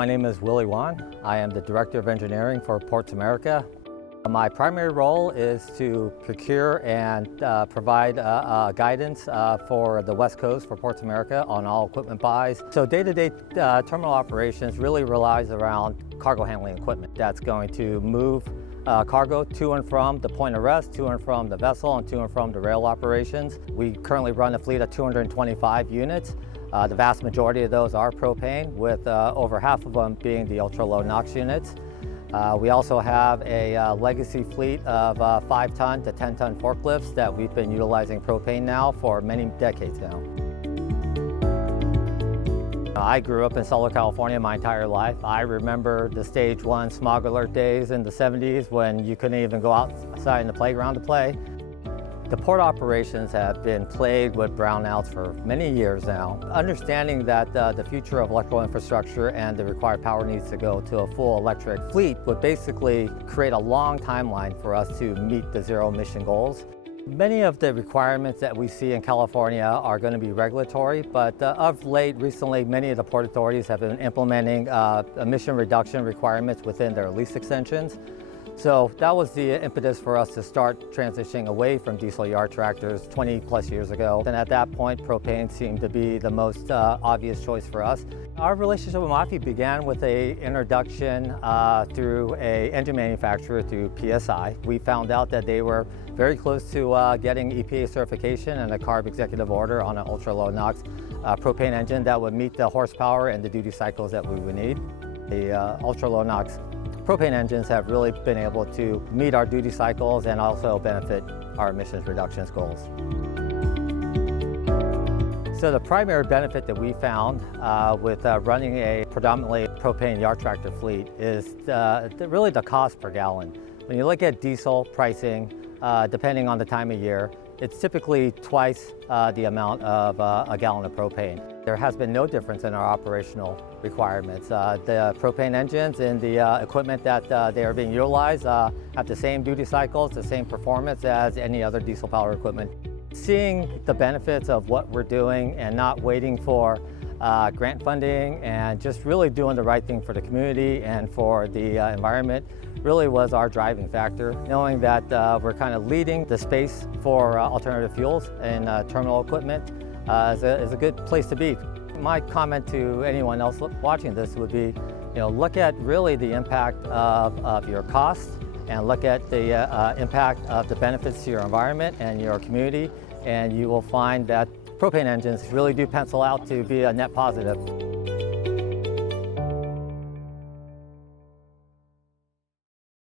My name is Willie Wan. I am the Director of Engineering for Ports America. My primary role is to procure and provide guidance for the West Coast for Ports America on all equipment buys. So day-to-day terminal operations really relies around cargo handling equipment that's going to move cargo to and from the point of rest, to and from the vessel, and to and from the rail operations. We currently run a fleet of 225 units. The vast majority of those are propane, with over half of them being the ultra-low NOx units. We also have a legacy fleet of 5-ton to 10-ton forklifts that we've been utilizing propane now for many decades now. I grew up in Southern California my entire life. I remember the Stage 1 smog alert days in the 70s when you couldn't even go outside in the playground to play. The port operations have been plagued with brownouts for many years now. Understanding that the future of electrical infrastructure and the required power needs to go to a full electric fleet would basically create a long timeline for us to meet the zero emission goals. Many of the requirements that we see in California are going to be regulatory, but of late, recently, many of the port authorities have been implementing emission reduction requirements within their lease extensions. So that was the impetus for us to start transitioning away from diesel yard tractors 20 plus years ago. And at that point, propane seemed to be the most obvious choice for us. Our relationship with Mafia began with an introduction through an engine manufacturer through PSI. We found out that they were very close to getting EPA certification and a CARB executive order on an ultra-low NOx propane engine that would meet the horsepower and the duty cycles that we would need. The ultra-low NOx propane engines have really been able to meet our duty cycles and also benefit our emissions reductions goals. So the primary benefit that we found with running a predominantly propane yard tractor fleet is really the cost per gallon. When you look at diesel pricing, depending on the time of year, it's typically twice the amount of a gallon of propane. There has been no difference in our operational requirements. The propane engines and the equipment that they are being utilized have the same duty cycles, the same performance as any other diesel power equipment. Seeing the benefits of what we're doing and not waiting for grant funding and just really doing the right thing for the community and for the environment really was our driving factor. Knowing that we're kind of leading the space for alternative fuels and terminal equipment is a good place to be. My comment to anyone else watching this would be, look at really the impact of your costs and look at the impact of the benefits to your environment and your community, and you will find that propane engines really do pencil out to be a net positive.